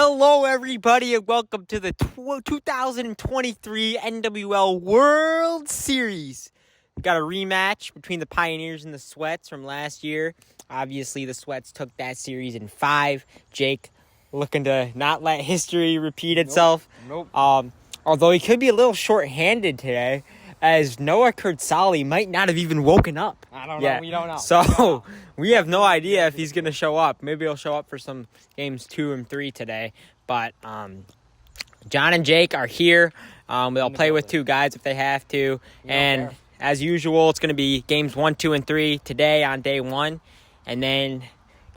Hello, everybody, and welcome to the 2023 NWL World Series. We got a rematch between the Pioneers and the Sweats from last year. Obviously, the Sweats took that series in 5. Jake looking to not let history repeat itself. Nope. Although he could be a little short-handed today, as Noah Kurtzali might not have even woken up. I don't know. We don't know. So we have no idea if he's going to show up. Maybe he'll show up for some games 2 and 3 today. But John and Jake are here. They'll play with 2 guys if they have to. And as usual, it's going to be games 1, 2, and 3 today on day 1. And then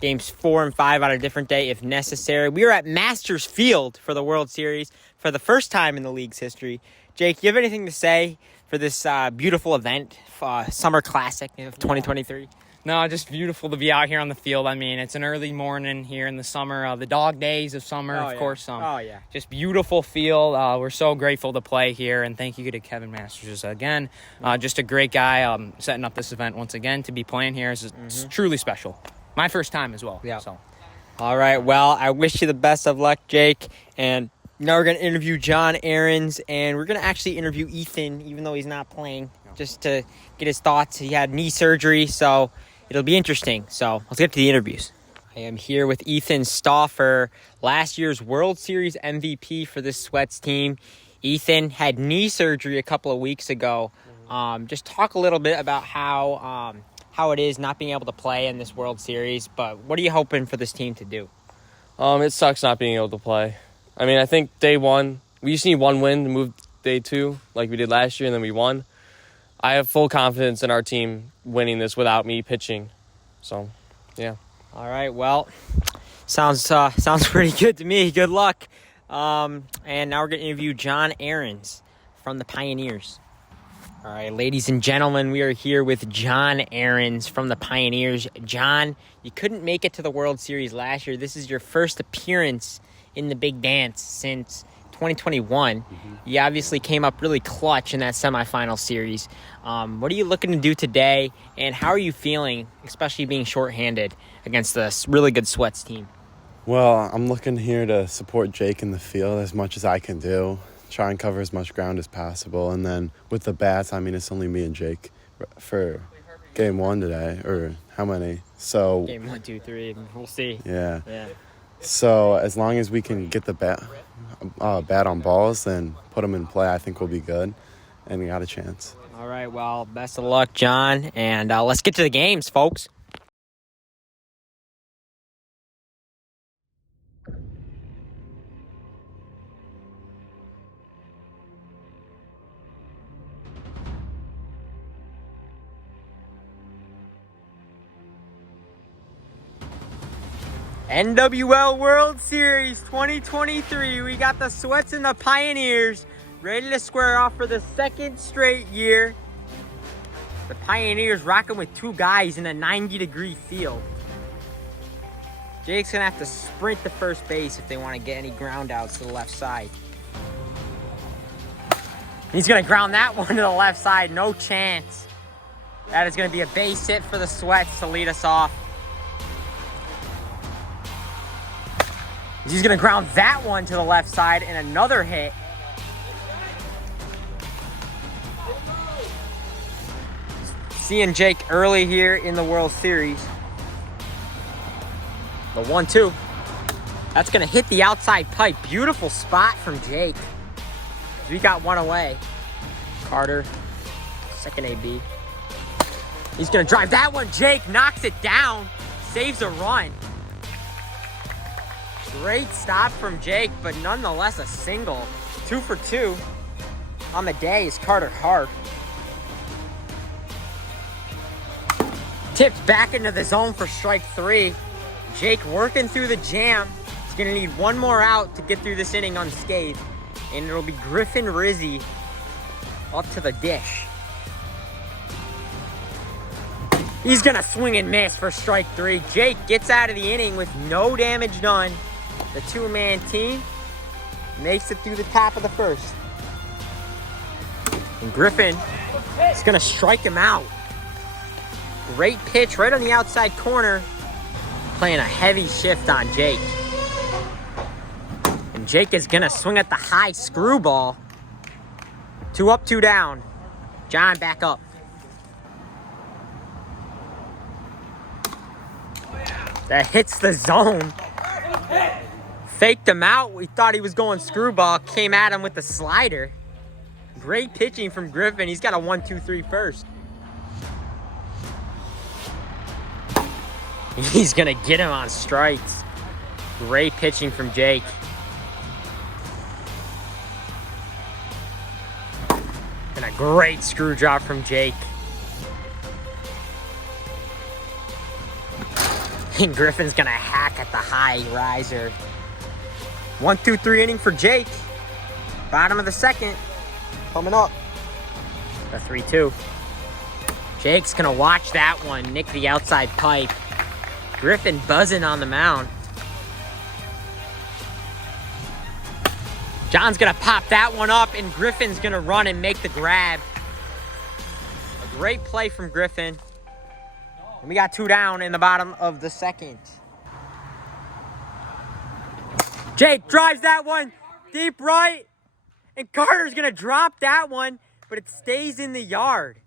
games 4 and 5 on a different day if necessary. We are at Masters Field for the World Series for the first time in the league's history. Jake, do you have anything to say for this beautiful event, Summer Classic of 2023? No, just beautiful to be out here on the field. I mean, it's an early morning here in the summer, the dog days of summer, of course. Just beautiful field. We're so grateful to play here, and thank you to Kevin Masters again. Just a great guy setting up this event once again to be playing here. It's truly special. My first time as well. Yeah. So. All right, well, I wish you the best of luck, Jake, and now we're going to interview John Aarons, and we're going to actually interview Ethan, even though he's not playing, just to get his thoughts. He had knee surgery, so it'll be interesting. So let's get to the interviews. I am here with Ethan Stauffer, last year's World Series MVP for this Sweats team. Ethan had knee surgery a couple of weeks ago. Just talk a little bit about how it is not being able to play in this World Series, but what are you hoping for this team to do? It sucks not being able to play. I mean, I think day 1, we just need 1 win to move day 2 like we did last year, and then we won. I have full confidence in our team winning this without me pitching. So, yeah. All right, well, sounds pretty good to me. Good luck. And now we're going to interview John Aarons from the Pioneers. All right, ladies and gentlemen, we are here with John Aarons from the Pioneers. John, you couldn't make it to the World Series last year. This is your first appearance in the big dance since 2021. You obviously came up really clutch in that semifinal series. What are you looking to do today, and how are you feeling, especially being shorthanded against this really good Sweats team? Well, I'm looking here to support Jake in the field as much as I can do, try and cover as much ground as possible, and then with the bats, I mean, it's only me and Jake for game 1 today, or how many? So game 1, 2, 3, we'll see. Yeah. So as long as we can get the bat on balls and put them in play, I think we'll be good, and we got a chance. All right, well, best of luck, John, and let's get to the games, folks. NWL World Series 2023. We got the Sweats and the Pioneers ready to square off for the 2nd straight year. The Pioneers rocking with 2 guys in a 90-degree field. Jake's going to have to sprint to first base if they want to get any ground outs to the left side. He's going to ground that one to the left side. No chance. That is going to be a base hit for the Sweats to lead us off. He's going to ground that one to the left side and another hit. Seeing Jake early here in the World Series. The 1-2. That's going to hit the outside pipe. Beautiful spot from Jake. We got one away. Carter, second AB. He's going to drive that one. Jake knocks it down. Saves a run. Great stop from Jake, but nonetheless a single. 2 for 2 on the day is Carter Hart. Tipped back into the zone for strike 3. Jake working through the jam. He's going to need 1 more out to get through this inning unscathed. And it'll be Griffin Rizzi up to the dish. He's going to swing and miss for strike 3. Jake gets out of the inning with no damage done. The 2-man team makes it through the top of the 1st. And Griffin is going to strike him out. Great pitch right on the outside corner. Playing a heavy shift on Jake. And Jake is going to swing at the high screwball. 2 up, 2 down. John back up. That hits the zone. Faked him out. We thought he was going screwball. Came at him with the slider. Great pitching from Griffin. He's got a 1-2-3 first. He's going to get him on strikes. Great pitching from Jake. And a great screw drop from Jake. And Griffin's going to hack at the high riser. 1-2-3 inning for Jake. Bottom of the second. Coming up. A 3-2. Jake's going to watch that one. Nick the outside pipe. Griffin buzzing on the mound. John's going to pop that one up, and Griffin's going to run and make the grab. A great play from Griffin. And we got 2 down in the bottom of the second. Jake drives that one deep right, and Carter's going to drop that one, but it stays in the yard.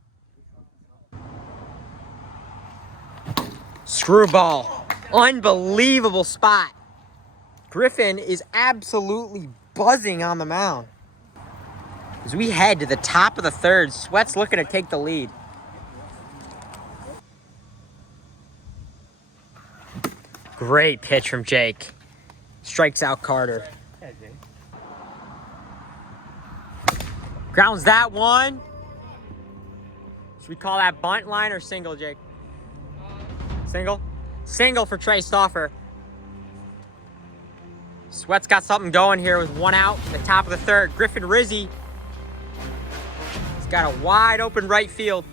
Screwball. Unbelievable spot. Griffin is absolutely buzzing on the mound. As we head to the top of the third, Sweats looking to take the lead. Great pitch from Jake. Strikes out Carter. Grounds that one. Should we call that bunt line or single, Jake? Single? Single for Trey Stauffer. Sweat's got something going here with 1 out at the top of the third. Griffin Rizzi. He's got a wide open right field.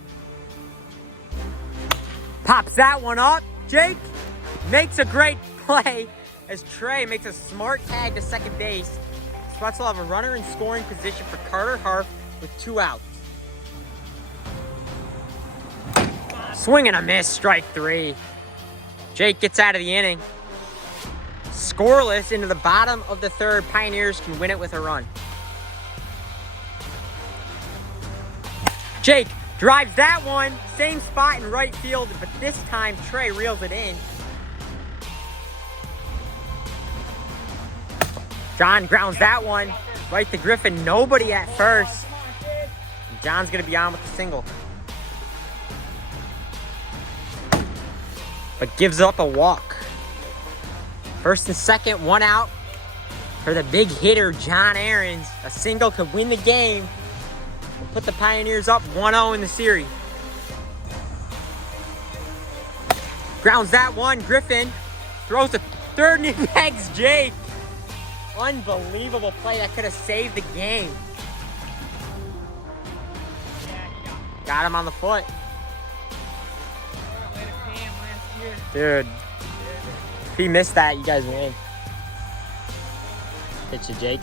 Pops that one up. Jake makes a great play as Trey makes a smart tag to second base. Sweats will have a runner in scoring position for Carter Harf with 2 outs. Swing and a miss, strike 3. Jake gets out of the inning. Scoreless into the bottom of the third. Pioneers can win it with a run. Jake drives that one. Same spot in right field, but this time Trey reels it in. John grounds that one right to Griffin. Nobody at first. And John's going to be on with the single. But gives up a walk. First and second, 1 out for the big hitter, John Ahrens. A single could win the game and put the Pioneers up 1-0 in the series. Grounds that one. Griffin throws the third and he pegs Jake. Unbelievable play that could have saved the game. Got him on the foot. Dude, if he missed that, you guys win. Pitch to Jake.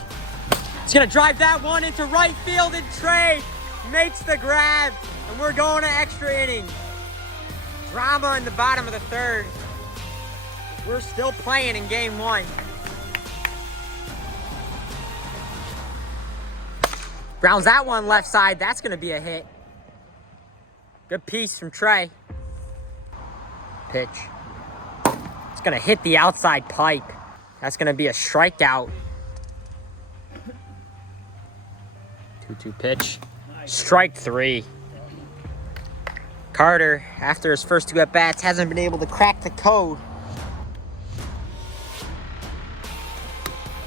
He's gonna drive that one into right field, and Trey makes the grab, and we're going to extra innings. Drama in the bottom of the third. We're still playing in game 1. Grounds that one left side. That's gonna be a hit. Good piece from Trey. Pitch. It's gonna hit the outside pipe. That's gonna be a strikeout. 2-2 pitch. Strike 3. Carter, after his first 2 at-bats, hasn't been able to crack the code.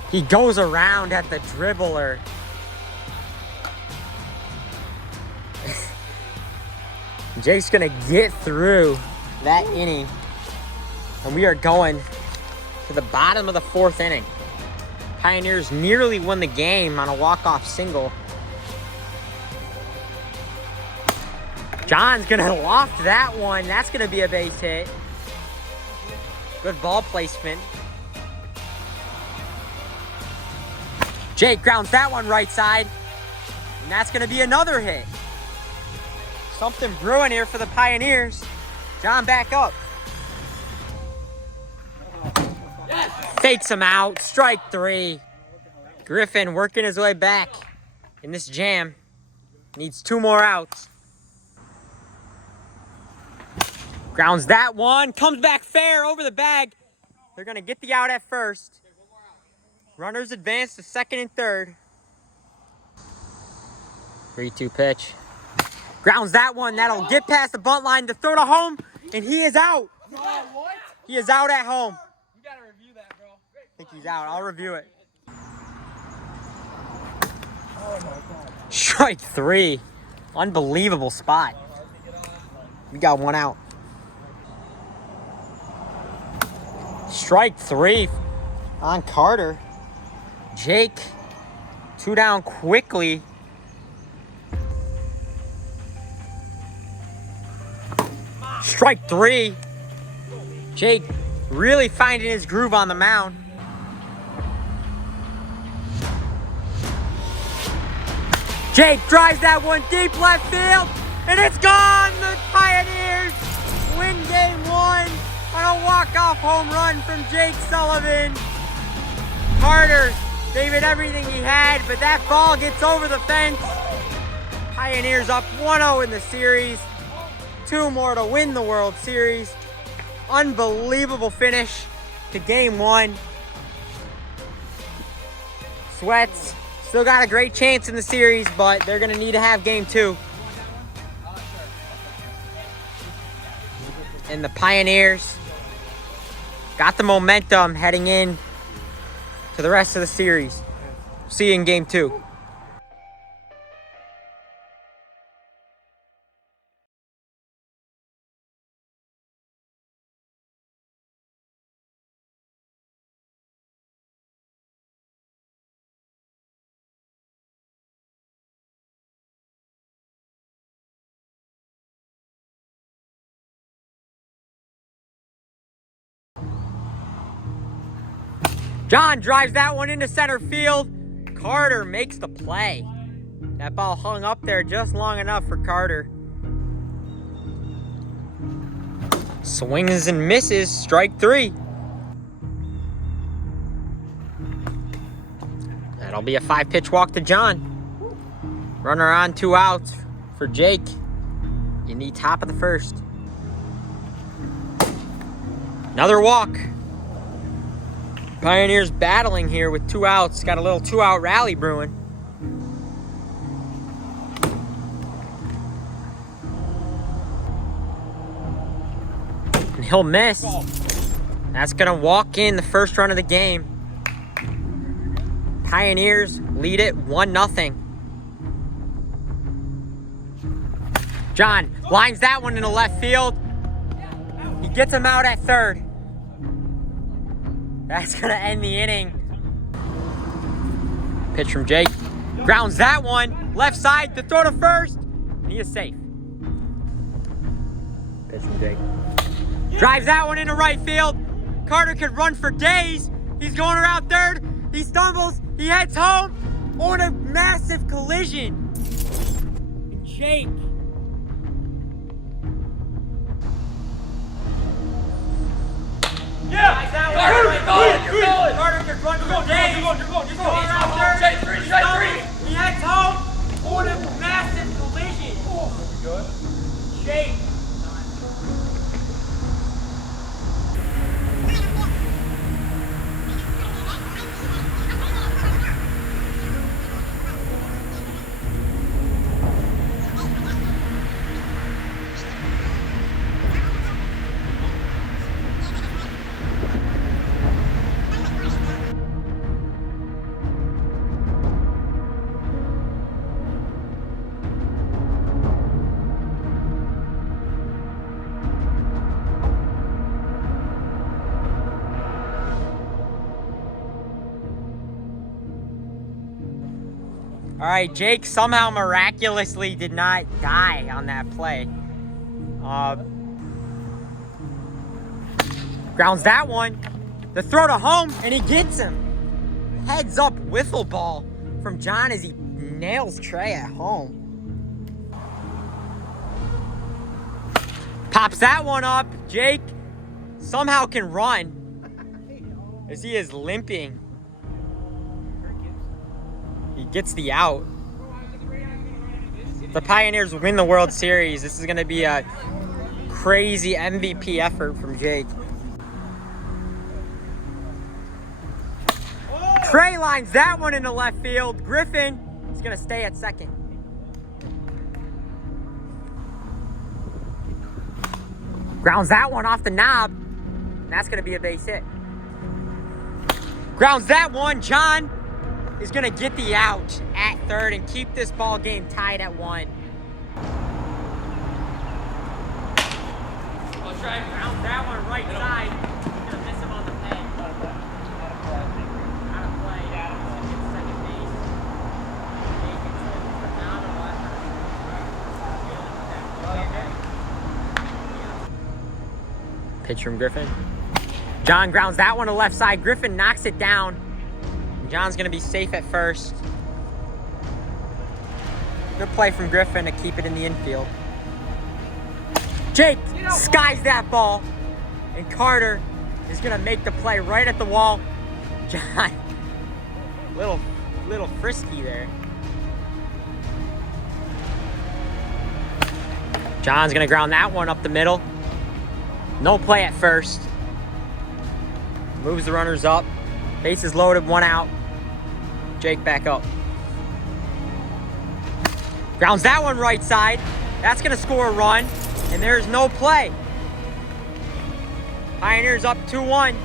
He goes around at the dribbler. Jake's gonna get through that inning. And we are going to the bottom of the 4th inning. Pioneers nearly won the game on a walk-off single. John's gonna loft that one. That's gonna be a base hit. Good ball placement. Jake grounds that one right side. And that's gonna be another hit. Something brewing here for the Pioneers. John back up. Fakes him out. Strike 3. Griffin working his way back in this jam. Needs 2 more outs. Grounds that one. Comes back fair over the bag. They're going to get the out at first. Runners advance to second and third. 3-2 pitch. Grounds that one. That'll get past the bunt line to throw to home. And he is out. He is out at home. You gotta review that, bro. I think he's out. I'll review it. Strike 3. Unbelievable spot. We got 1 out. Strike 3 on Carter. Jake, 2 down quickly. Strike 3. Jake really finding his groove on the mound. Jake drives that one deep left field, and it's gone! The Pioneers win game 1 on a walk-off home run from Jake Sullivan. Carter gave it everything he had, but that ball gets over the fence. Pioneers up 1-0 in the series. 2 more to win the World Series. Unbelievable finish to game 1. Sweats still got a great chance in the series, but they're going to need to have game 2. And the Pioneers got the momentum heading in to the rest of the series. See you in game 2. John drives that one into center field. Carter makes the play. That ball hung up there just long enough for Carter. Swings and misses, strike 3. That'll be a 5-pitch walk to John. Runner on, 2 outs for Jake. You need top of the first. Another walk. Pioneers battling here with 2 outs. Got a little 2-out rally brewing. And he'll miss. That's gonna walk in the first run of the game. Pioneers lead it 1-0. John lines that one into left field. He gets him out at third. That's gonna end the inning. Pitch from Jake. Grounds that one. Left side to throw to first. And he is safe. Pitch from Jake. Drives that one into right field. Carter could run for days. He's going around third. He stumbles. He heads home. Oh, and a massive collision. And Jake. Yeah! Carter could run for days. He's going around third. He heads home. Oh, and a massive collision. Jake. All right, Jake somehow miraculously did not die on that play. Grounds that one. The throw to home, and he gets him. Heads up wiffle ball from John as he nails Trey at home. Pops that one up. Jake somehow can run as he is limping. He gets the out. The Pioneers win the World Series. This is going to be a crazy MVP effort from Jake. Trey lines that one into left field. Griffin is going to stay at second. Grounds that one off the knob. That's going to be a base hit. Grounds that one. John is going to get the out at third and keep this ball game tied at 1. I'll try and ground that one right side. He's going to miss him on the peg. Out of play. Second base. Pitch from Griffin. John grounds that one to left side. Griffin knocks it down. John's going to be safe at first. Good play from Griffin to keep it in the infield. Jake skies that ball. And Carter is going to make the play right at the wall. John, little frisky there. John's going to ground that one up the middle. No play at first. Moves the runners up. Bases loaded, 1 out. Jake back up. Grounds that one right side. That's going to score a run. And there's no play. Pioneers up 2-1.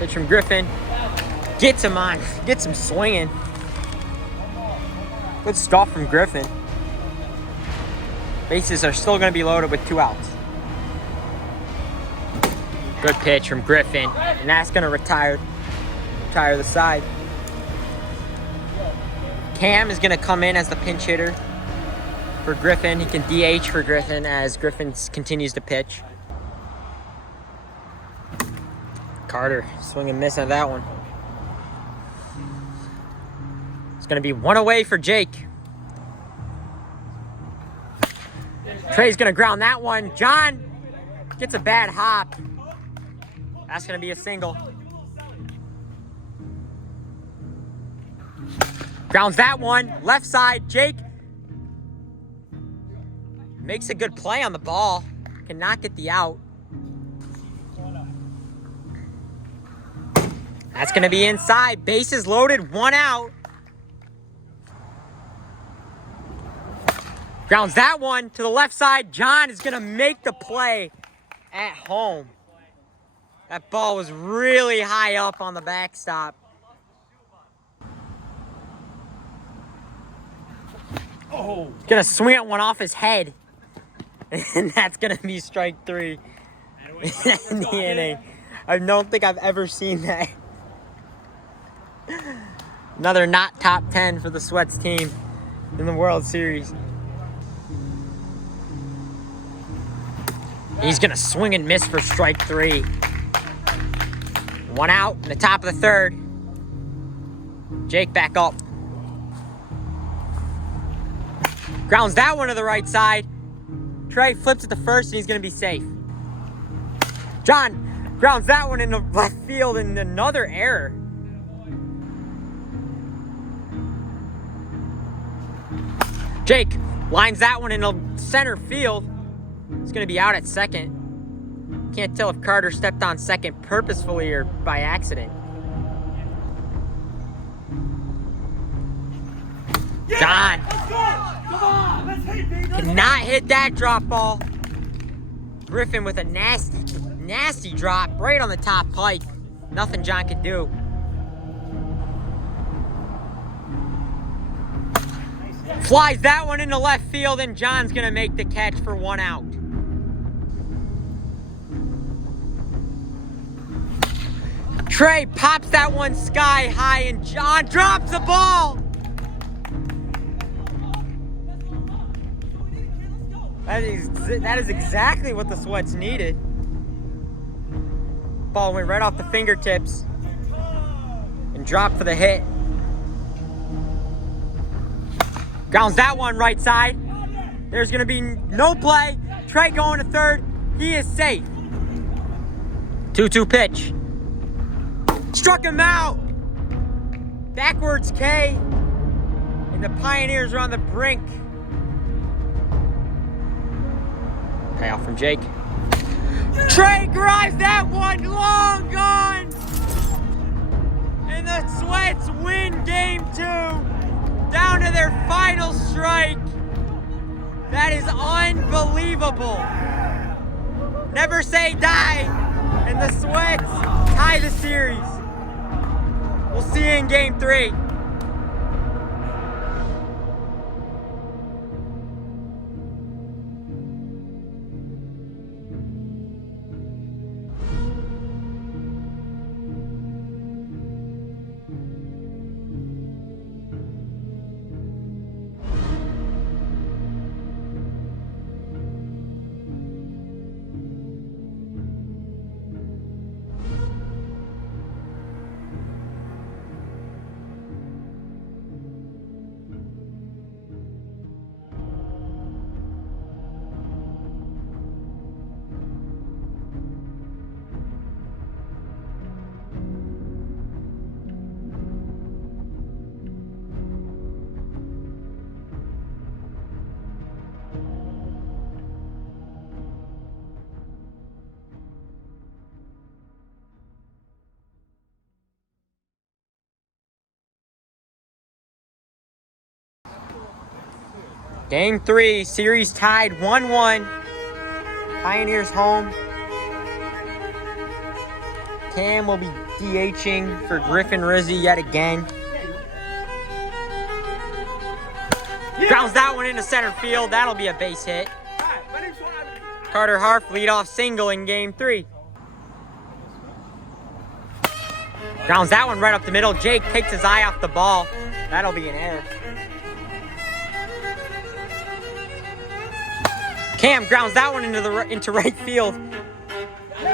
Pitch from Griffin. Gets him on. Gets him swinging. Good stuff from Griffin. Bases are still going to be loaded with 2 outs. Good pitch from Griffin, and that's going to retire the side. Cam is going to come in as the pinch hitter for Griffin. He can DH for Griffin as Griffin continues to pitch. Carter, swing and miss on that one. It's going to be 1 away for Jake. Trey's going to ground that one. John gets a bad hop. That's going to be a single. Grounds that one. Left side. Jake makes a good play on the ball. Cannot get the out. That's going to be inside. Bases loaded. 1 out. Grounds that one to the left side. John is going to make the play at home. That ball was really high up on the backstop. Oh. He's going to swing at one off his head. And that's going to be strike 3 in the inning. I don't think I've ever seen that. Another not top 10 for the Sweats team in the World Series. He's going to swing and miss for strike 3. 1 out in the top of the 3rd. Jake back up. Grounds that one to the right side. Trey flips it to first and he's going to be safe. John grounds that one into left field and another error. Jake lines that one into center field. It's going to be out at second. Can't tell if Carter stepped on second purposefully or by accident. John cannot hit that drop ball. Griffin with a nasty drop right on the top pike. Nothing John could do. Flies that one into left field, and John's going to make the catch for 1 out. Trey pops that one sky high, and John drops the ball. That is exactly what the Sweats needed. Ball went right off the fingertips and dropped for the hit. Grounds that one right side. There's going to be no play. Trey going to third. He is safe. 2-2 pitch. Struck him out. Backwards K. And the Pioneers are on the brink. Payoff from Jake. Trey drives that one, long gone. And the Sweats win game 2. Down to their final strike. That is unbelievable. Never say die. And the Sweats tie the series. We'll see you in game 3. Game 3, series tied 1-1. Pioneers home. Cam will be DHing for Griffin Rizzi yet again. Grounds that one into center field. That'll be a base hit. Carter Harf leadoff single in game 3. Grounds that one right up the middle. Jake takes his eye off the ball. That'll be an error. Cam grounds that one into right field.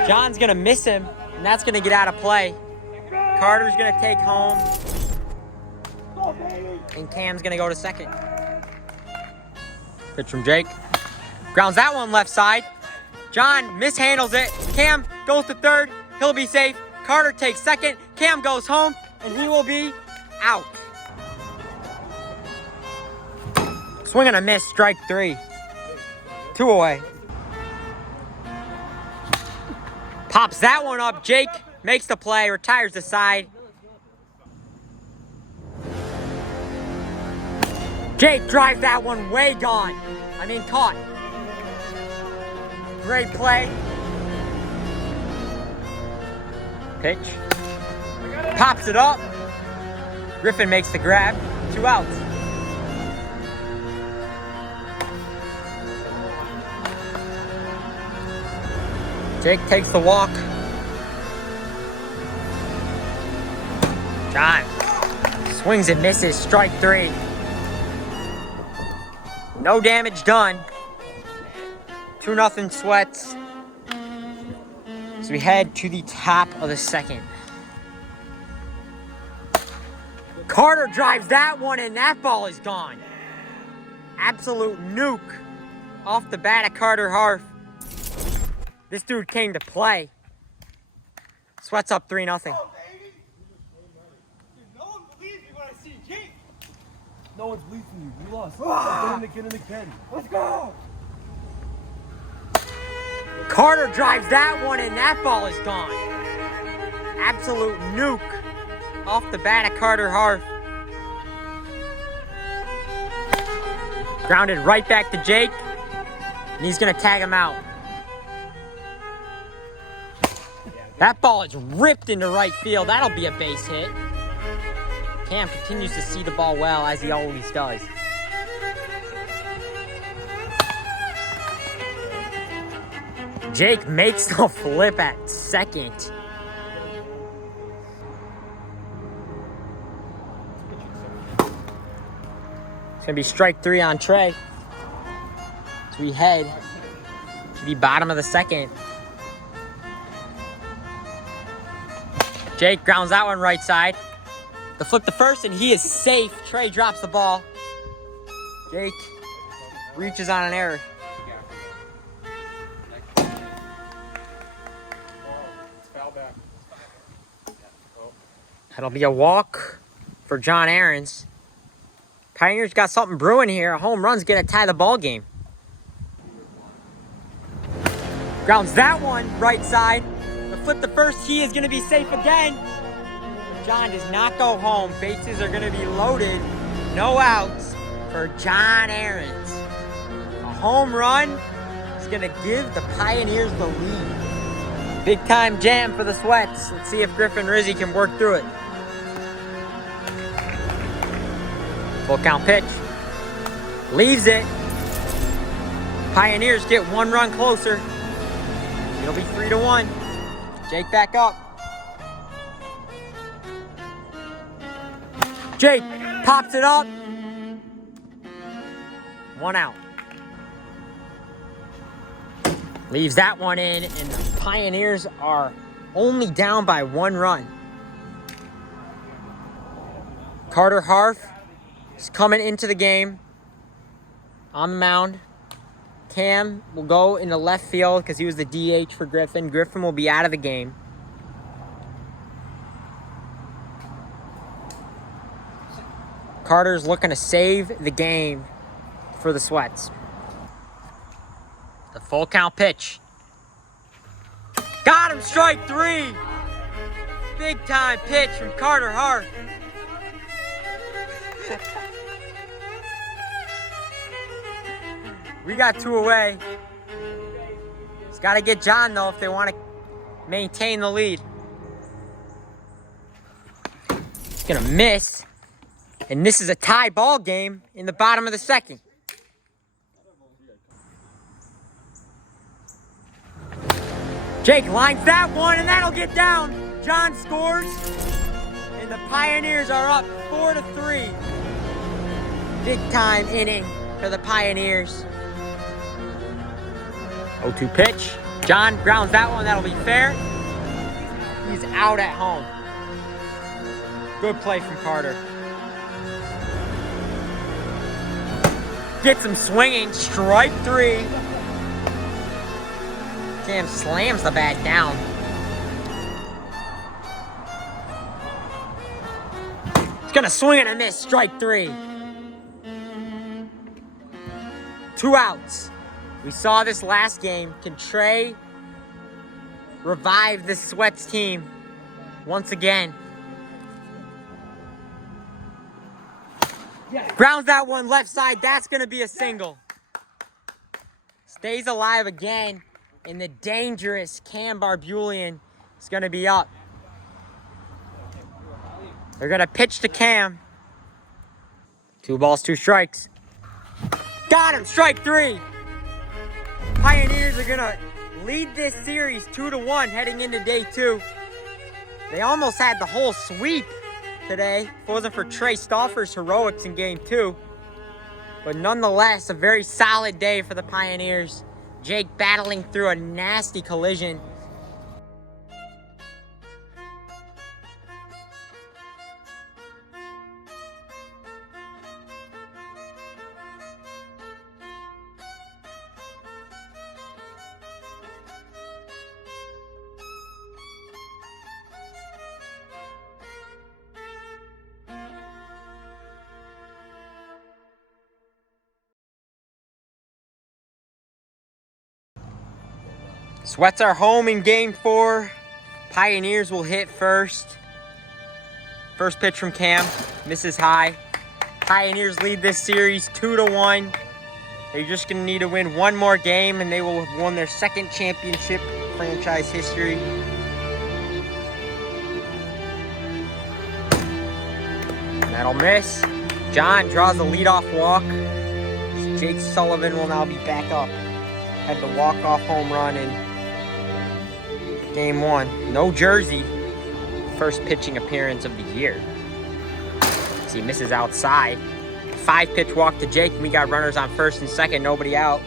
John's gonna miss him, and that's gonna get out of play. Carter's gonna take home, and Cam's gonna go to second. Pitch from Jake. Grounds that one left side. John mishandles it. Cam goes to third. He'll be safe. Carter takes second. Cam goes home, and he will be out. Swing and a miss, strike 3. 2 away. Pops that one up. Jake makes the play, retires the side. Jake drives that one way gone. Caught. Great play. Pitch. Pops it up. Griffin makes the grab. 2 outs. Jake takes the walk. John swings and misses, strike 3. No damage done. 2-0 Sweats. So we head to the top of the second. Carter drives that one, and that ball is gone. Absolute nuke off the bat of Carter Harf. This dude came to play. Sweats up 3-0. No one believes me when I see Jake. No one's believing you. We lost. Again and again. Let's go. Carter drives that one, and that ball is gone. Absolute nuke off the bat of Carter Harf. Grounded right back to Jake, and he's gonna tag him out. That ball is ripped into right field. That'll be a base hit. Cam continues to see the ball well, as he always does. Jake makes the flip at second. It's gonna be strike 3 on Trey. So we head to the bottom of the second. Jake grounds that one right side. The flip to first, and he is safe. Trey drops the ball. Jake reaches on an error. That'll be a walk for John Aarons. Pioneers got something brewing here. A home run's gonna tie the ball game. Grounds that one right side. The flip the first tee is gonna be safe again. John does not go home. Bases are gonna be loaded. No outs for John Aarons. A home run is gonna give the Pioneers the lead. Big time jam for the Sweats. Let's see if Griffin Rizzi can work through it. Full count pitch. Leaves it. Pioneers get 1 run closer. It'll be 3-1. Jake back up. Jake pops it up. 1 out. Leaves that one in, and the Pioneers are only down by 1 run. Carter Harf is coming into the game on the mound. Cam will go into left field because he was the DH for Griffin. Griffin will be out of the game. Carter's looking to save the game for the Sweats. The full count pitch. Got him, strike 3. Big time pitch from Carter Hart. We got 2 away. It's got to get John, though, if they want to maintain the lead. He's going to miss. And this is a tie ball game in the bottom of the second. Jake lines that one, and that'll get down. John scores. And the Pioneers are up 4-3. Big time inning for the Pioneers. 0-2 pitch. John grounds that one. That'll be fair. He's out at home. Good play from Carter. Gets him swinging. Strike 3. Cam slams the bat down. He's gonna swing and a miss. Strike 3. 2 outs. We saw this last game. Can Trey revive the Sweats team once again? Grounds that one left side. That's going to be a single. Stays alive again. And the dangerous Cam Barbulian is going to be up. They're going to pitch to Cam. 2 balls, 2 strikes. Got him. Strike 3. Pioneers are going to lead this series 2-1 heading into day 2. They almost had the whole sweep today. If it wasn't for Trey Stauffer's heroics in game 2. But nonetheless, a very solid day for the Pioneers. Jake battling through a nasty collision. Sweats are home in game 4. Pioneers will hit first. First pitch from Cam, misses high. Pioneers lead this series 2-1. They're just gonna need to win 1 more game and they will have won their 2nd championship franchise history. That'll miss. John draws a leadoff walk. Jake Sullivan will now be back up. Had the walk-off home run in game 1. No jersey. First pitching appearance of the year. See, he misses outside. 5-pitch walk to Jake, and we got runners on first and second, nobody out.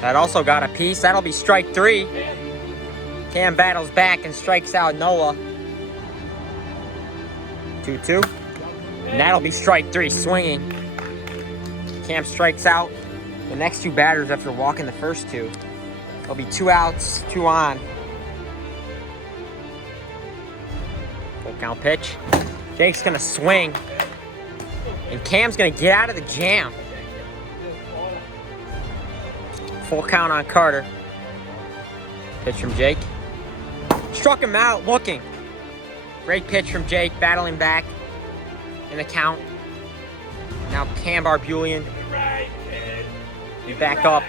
That also got a piece. That'll be strike 3. Cam battles back and strikes out Noah. 2-2. And that'll be strike 3, swinging. Cam strikes out the next 2 batters after walking the first 2. There'll be 2 outs, 2 on. Full count pitch. Jake's gonna swing. And Cam's gonna get out of the jam. Full count on Carter. Pitch from Jake. Struck him out, looking. Great pitch from Jake, battling back in the count. Now Cam Barbulian. Be back up.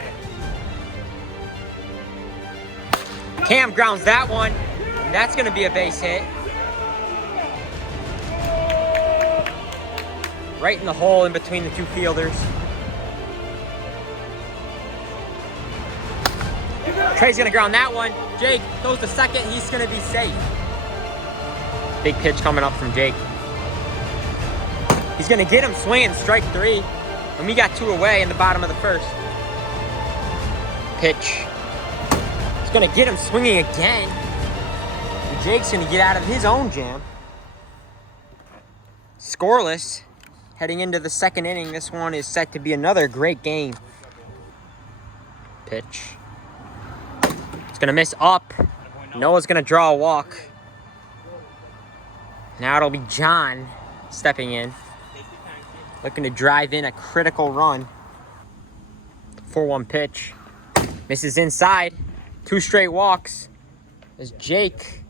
Cam grounds that one. And that's gonna be a base hit. Right in the hole in between the two fielders. Trey's gonna ground that one. Jake goes to second, he's gonna be safe. Big pitch coming up from Jake. He's gonna get him swinging, strike 3. And we got 2 away in the bottom of the first. Pitch. He's gonna get him swinging again. And Jake's gonna get out of his own jam. Scoreless. Heading into the second inning, this one is set to be another great game. Pitch. It's gonna miss up. Noah's gonna draw a walk. Now it'll be John stepping in. Looking to drive in a critical run. 4-1 pitch. Misses inside. 2 straight walks. As Jake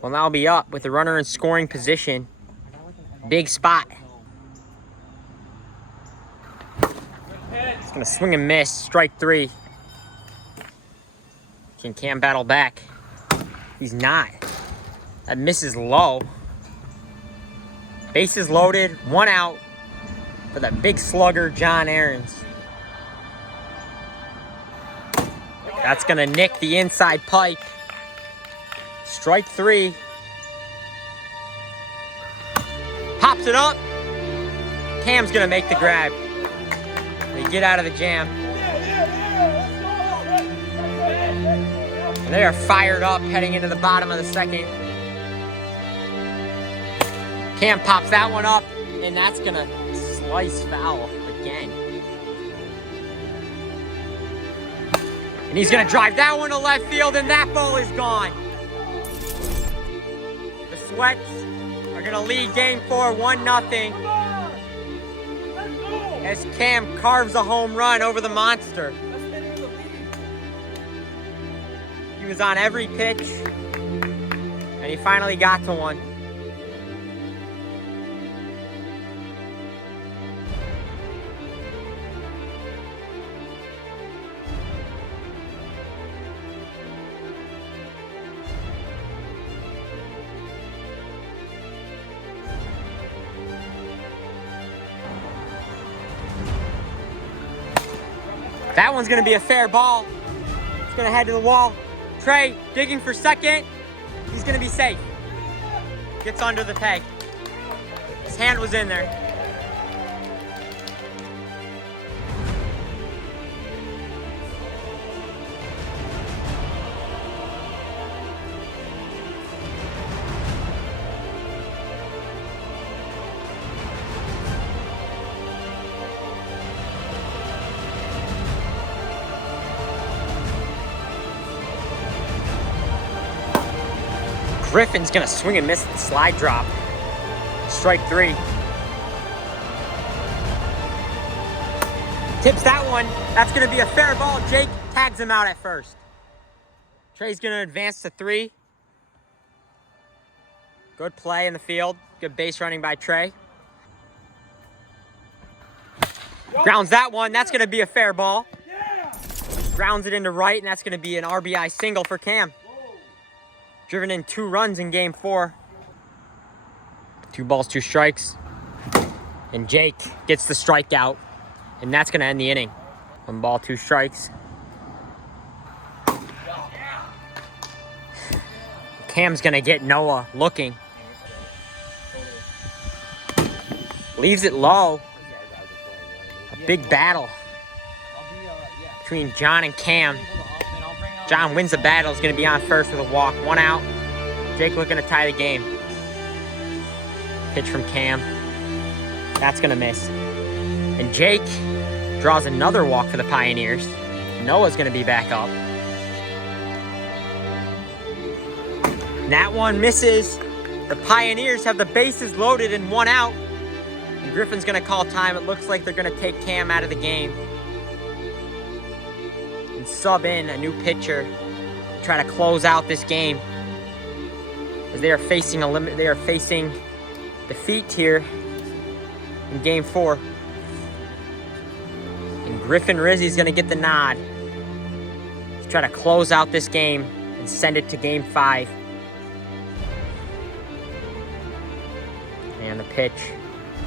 will now be up with the runner in scoring position. Big spot. He's gonna swing and miss. Strike 3. Can Cam battle back? He's not. That misses low. Bases loaded. 1 out for that big slugger, John Aarons. That's gonna nick the inside pipe. Strike 3. Pops it up. Cam's gonna make the grab. They get out of the jam. And they are fired up heading into the bottom of the second. Cam pops that one up, and that's gonna slice foul again. And he's gonna drive that one to left field, and that ball is gone. The Sweats are gonna lead game 4, 1-0. As Cam carves a home run over the monster. He was on every pitch, and he finally got to one. That one's gonna be a fair ball. It's gonna head to the wall. Trey digging for second. He's gonna be safe. Gets under the peg. His hand was in there. Griffin's gonna swing and miss the slide drop. Strike 3. Tips that one. That's gonna be a fair ball. Jake tags him out at first. Trey's gonna advance to 3. Good play in the field. Good base running by Trey. Grounds that one. That's gonna be a fair ball. Grounds it into right, and that's gonna be an RBI single for Cam. Driven in 2 runs in game 4. 2 balls, 2 strikes. And Jake gets the strikeout. And that's gonna end the inning. 1 ball, 2 strikes. Cam's gonna get Noah looking. Leaves it low. A big battle between John and Cam. John wins the battle. Is going to be on first with a walk. 1 out. Jake looking to tie the game. Pitch from Cam. That's going to miss. And Jake draws another walk for the Pioneers. Noah's going to be back up. And that one misses. The Pioneers have the bases loaded and 1 out. And Griffin's gonna call time. It looks like they're gonna take Cam out of the game and sub in a new pitcher to try to close out this game, as they are facing defeat here in Game 4. And Griffin Rizzi's gonna get the nod to try to close out this game and send it to Game 5. And the pitch.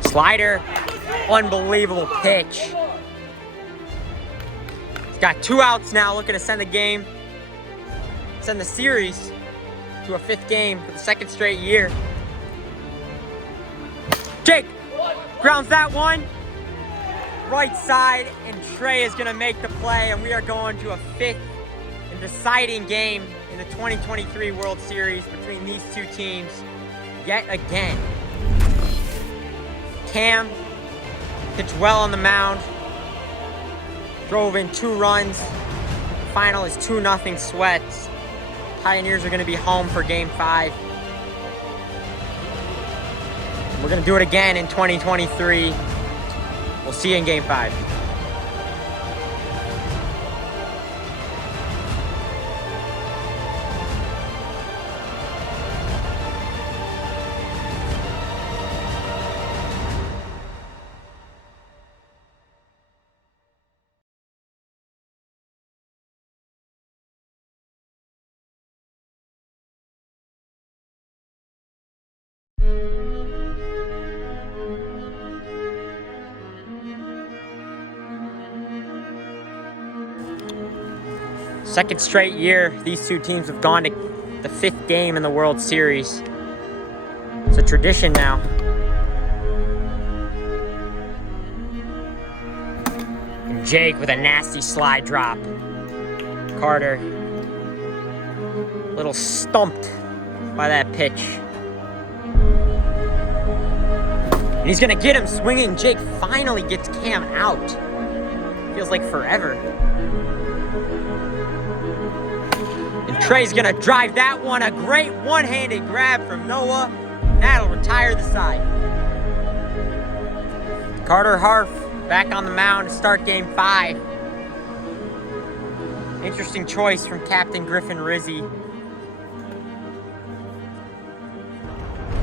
Slider. Unbelievable pitch. He's got 2 outs now, looking to send the series to a 5th game for the 2nd straight year. Jake grounds that one. Right side, and Trey is gonna make the play, and we are going to a 5th and deciding game in the 2023 World Series between these two teams yet again. Cam pitched well on the mound, drove in 2 runs. The final is 2-0 Sweats. Pioneers are going to be home for Game 5. We're going to do it again in 2023. We'll see you in Game 5. Second straight year, these two teams have gone to the 5th game in the World Series. It's a tradition now. And Jake with a nasty slide drop. Carter, a little stumped by that pitch. And he's gonna get him swinging. Jake finally gets Cam out. Feels like forever. Trey's gonna drive that one. A great one-handed grab from Noah. That'll retire the side. Carter Harf back on the mound to start Game 5. Interesting choice from Captain Griffin Rizzi.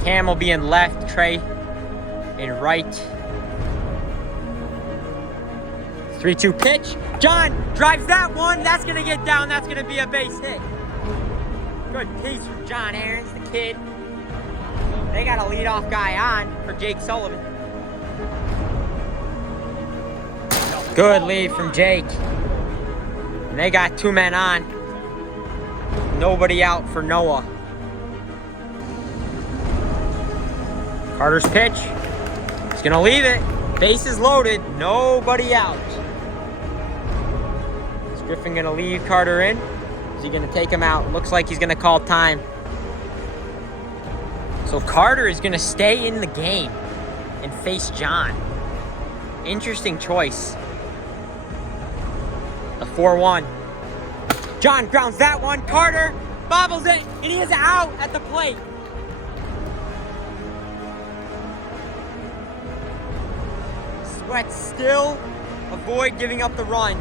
Cam will be in left, Trey in right. 3-2 pitch. John drives that one. That's gonna get down. That's gonna be a base hit. Good piece from John Aarons, the kid. They got a leadoff guy on for Jake Sullivan. Good lead from Jake. And they got 2 men on. Nobody out for Noah. Carter's pitch. He's gonna leave it. Bases loaded. Nobody out. Is Griffin gonna leave Carter in? Is he going to take him out? Looks like he's going to call time. So Carter is going to stay in the game and face John. Interesting choice. The 4-1. John grounds that one. Carter bobbles it, and he is out at the plate. Sweats still avoid giving up the run.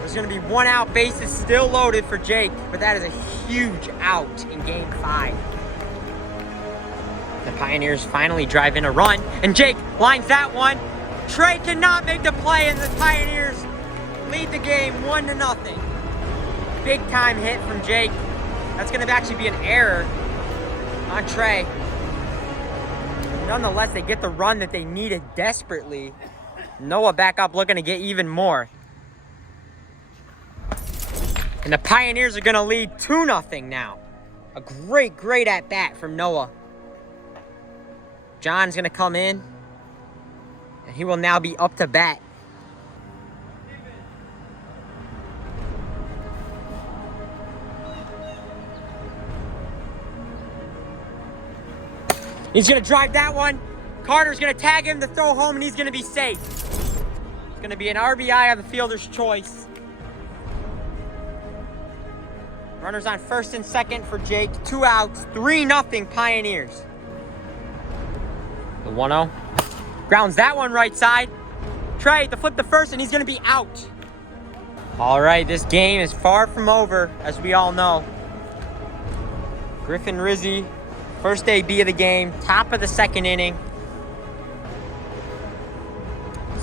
There's going to be 1 out, bases still loaded for Jake, but that is a huge out in Game 5. The Pioneers finally drive in a run, and Jake lines that one. Trey cannot make the play, and the Pioneers lead the game 1-0. Big time hit from Jake. That's going to actually be an error on Trey. Nonetheless, they get the run that they needed desperately. Noah back up looking to get even more. And the Pioneers are going to lead 2-0 now. A great at-bat from Noah. John's going to come in, and he will now be up to bat. He's going to drive that one. Carter's going to tag him to throw home, and he's going to be safe. It's going to be an RBI on the fielder's choice. Runners on first and second for Jake. 2 outs, 3-0 Pioneers. The 1-0. Grounds that one right side. Trey, to flip the first, and he's going to be out. All right, this game is far from over, as we all know. Griffin Rizzi, first AB of the game, top of the second inning.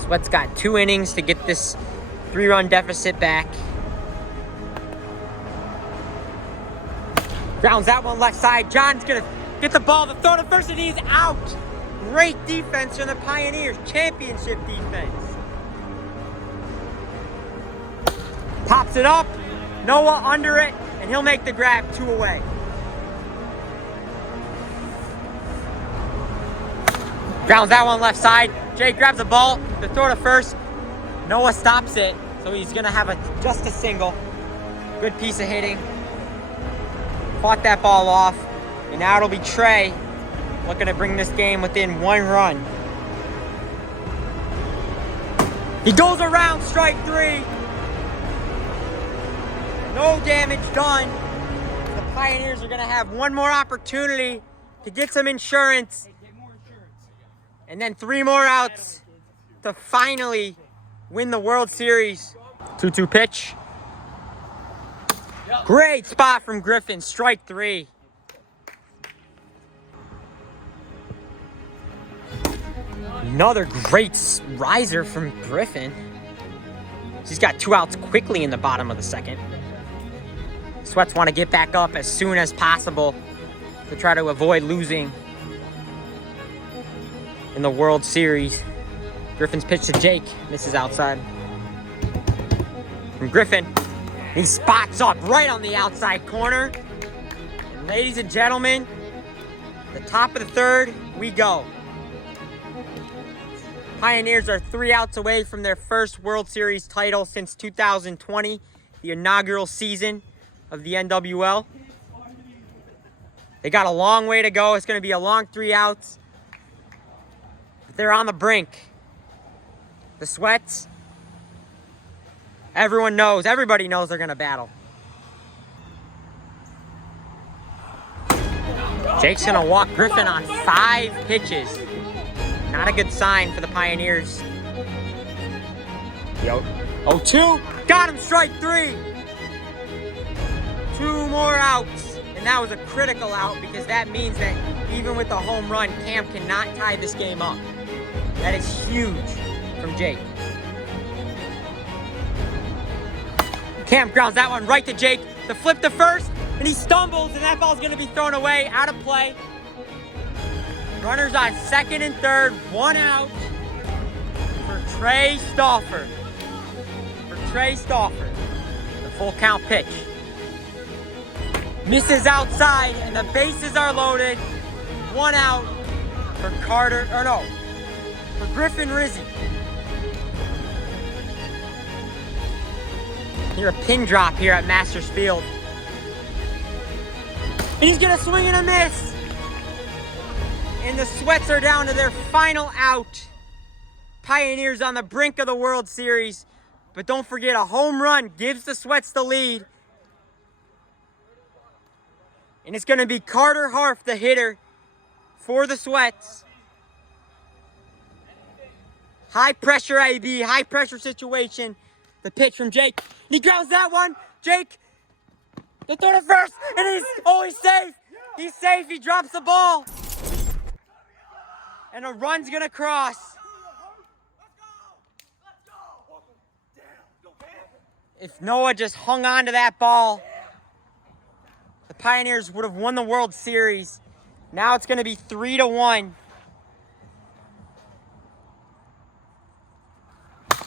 Sweats got 2 innings to get this 3-run deficit back. Grounds that one left side. John's gonna get the ball to throw to first, and he's out. Great defense from the Pioneers. Championship defense. Pops it up. Noah under it, and he'll make the grab. 2 away. Grounds that one left side. Jake grabs the ball to throw to first. Noah stops it, so he's gonna have just a single. Good piece of hitting. Fought that ball off, and now it'll be Trey looking to bring this game within 1 run. He goes around, strike 3. No damage done. The Pioneers are gonna have 1 more opportunity to get some insurance. And then 3 more outs to finally win the World Series. 2-2 pitch. Great spot from Griffin, strike 3. Another great riser from Griffin. He's got 2 outs quickly in the bottom of the second. Sweats want to get back up as soon as possible to try to avoid losing in the World Series. Griffin's pitch to Jake. This is outside. From Griffin. He spots up right on the outside corner. And ladies and gentlemen, the top of the 3rd, we go. Pioneers are 3 outs away from their first World Series title since 2020, the inaugural season of the NWL. They got a long way to go. It's going to be a long 3 outs. They're on the brink. The Sweats, everybody knows they're gonna battle. Jake's gonna walk Griffin on 5 pitches. Not a good sign for the Pioneers. Yo. 0-2, got him, strike 3. 2 more outs, and that was a critical out because that means that even with the home run, Cam cannot tie this game up. That is huge from Jake. Cam grounds that one right to Jake to flip the first, and he stumbles, and that ball's going to be thrown away, out of play. Runners on second and third, 1 out for Trey Stauffer. The full count pitch. Misses outside, and the bases are loaded. 1 out for for Griffin Rizzi. Hear a pin drop here at Masters Field. And he's gonna swing and a miss. And the Sweats are down to their final out. Pioneers on the brink of the World Series. But don't forget, a home run gives the Sweats the lead. And it's gonna be Carter Harf, the hitter, for the Sweats. High pressure AB, high pressure situation. The pitch from Jake. He grounds that one. Jake, the throw to first, and he's safe. He's safe. He drops the ball. And a run's gonna cross. If Noah just hung on to that ball, the Pioneers would have won the World Series. Now it's gonna be 3-1.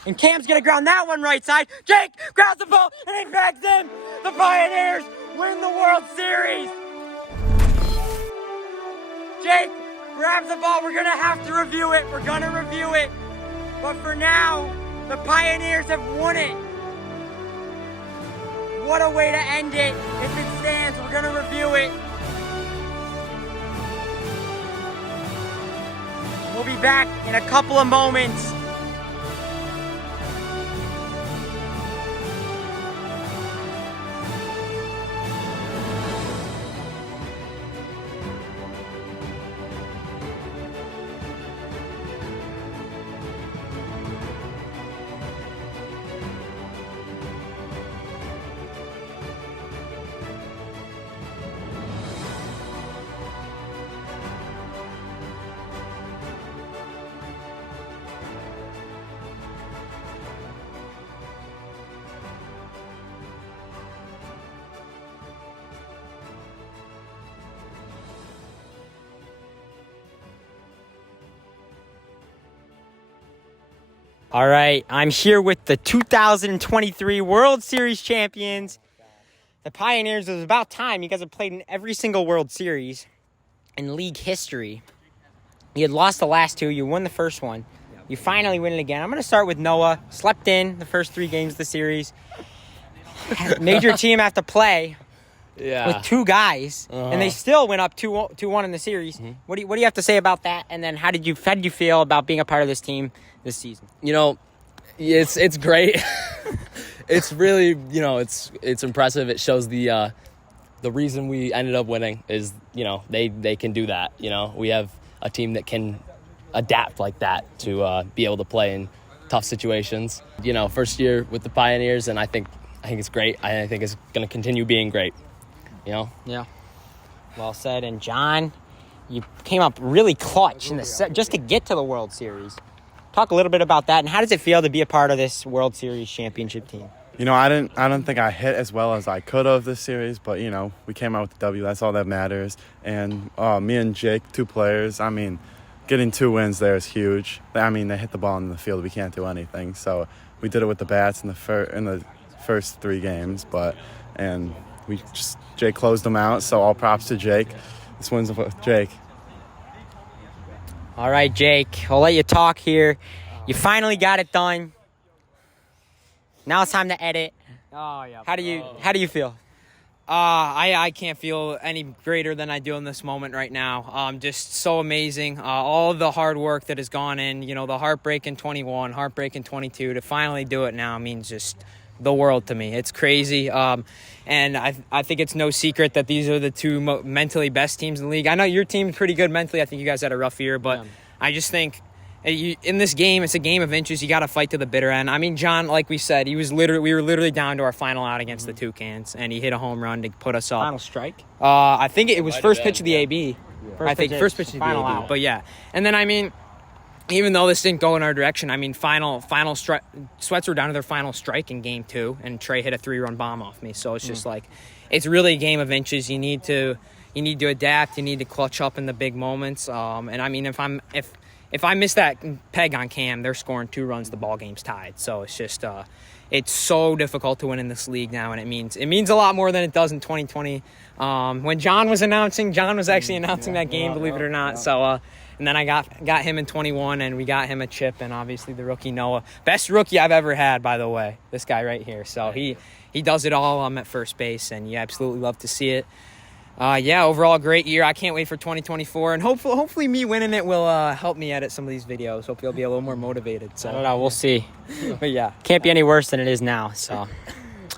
And Cam's gonna ground that one right side. Jake grounds the ball, and he bags in. The Pioneers win the World Series. Jake grabs the ball. We're gonna have to review it. But for now, the Pioneers have won it. What a way to end it. If it stands, we're gonna review it. We'll be back in a couple of moments. All right, I'm here with the 2023 World Series champions, the Pioneers. It was about time. You guys have played in every single World Series in league history. You had lost the last two. You won the first one. You finally win it again. I'm going to start with Noah. Slept in the first 3 games of the series. Made your team have to play with 2 guys, and they still went up 2-1 in the series. Mm-hmm. What do you have to say about that? And then how did you feel about being a part of this team this season? You know, it's great. It's really, you know, it's impressive. It shows the reason we ended up winning is, you know, they can do that. You know, we have a team that can adapt like that to be able to play in tough situations. You know, first year with the Pioneers, and I think it's great. I think it's going to continue being great. You know? Yeah. Well said. And John, you came up really clutch in the set just to get to the World Series. Talk a little bit about that, and how does it feel to be a part of this World Series championship team? You know, I don't think I hit as well as I could have this series, but, you know, we came out with the W. That's all that matters. And me and Jake, 2 players, I mean, getting 2 wins there is huge. I mean, they hit the ball in the field. We can't do anything. So we did it with the bats in the first 3 games, and Jake closed them out, so all props to Jake. This one's with Jake. All right, Jake, I'll let you talk here. You finally got it done. Now it's time to edit. Oh, yeah. How do you feel? I can't feel any greater than I do in this moment right now. Just so amazing. All of the hard work that has gone in, you know, the heartbreak in 21, heartbreak in 22, to finally do it now means just the world to me. It's crazy. And I think it's no secret that these are the 2 mentally best teams in the league. I know your team's pretty good mentally. I think you guys had a rough year, but I just think in this game, it's a game of inches. You got to fight to the bitter end. I mean, John, like we said, we were literally down to our final out against the Toucans, and he hit a home run to put us up. Final strike? I think it was first pitch of the AB. First pitch of the final AB. out. But yeah, and then I mean, even though this didn't go in our direction, I mean, Sweats were down to their final strike in game 2, and Trey hit a 3-run bomb off me. So it's just like, it's really a game of inches. You need to adapt. You need to clutch up in the big moments. And I mean, if I miss that peg on Cam, they're scoring 2 runs. The ball game's tied. So it's just it's so difficult to win in this league now, and it means a lot more than it does in 2020. When John was actually announcing that game, believe it or not. So. And then I got him in 21, and we got him a chip, and obviously the rookie Noah. Best rookie I've ever had, by the way, this guy right here. So he does it all. I'm at first base, and you absolutely love to see it. Overall, great year. I can't wait for 2024, and hopefully me winning it will help me edit some of these videos. Hopefully I'll be a little more motivated. So I don't know. We'll see. But yeah, can't be any worse than it is now. So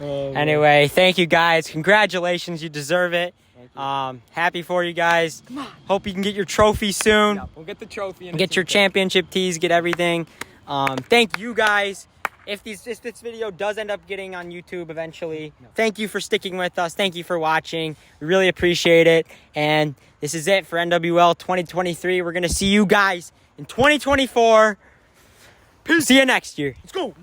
anyway, thank you guys. Congratulations. You deserve it. Happy for you guys. Hope you can get your trophy soon. Yeah, we'll get the trophy and get your championship tees, get everything. Thank you guys. If this video does end up getting on YouTube eventually, thank you for sticking with us. Thank you for watching. We really appreciate it. And this is it for NWL 2023. We're going to see you guys in 2024. Peace. See you next year. Let's go.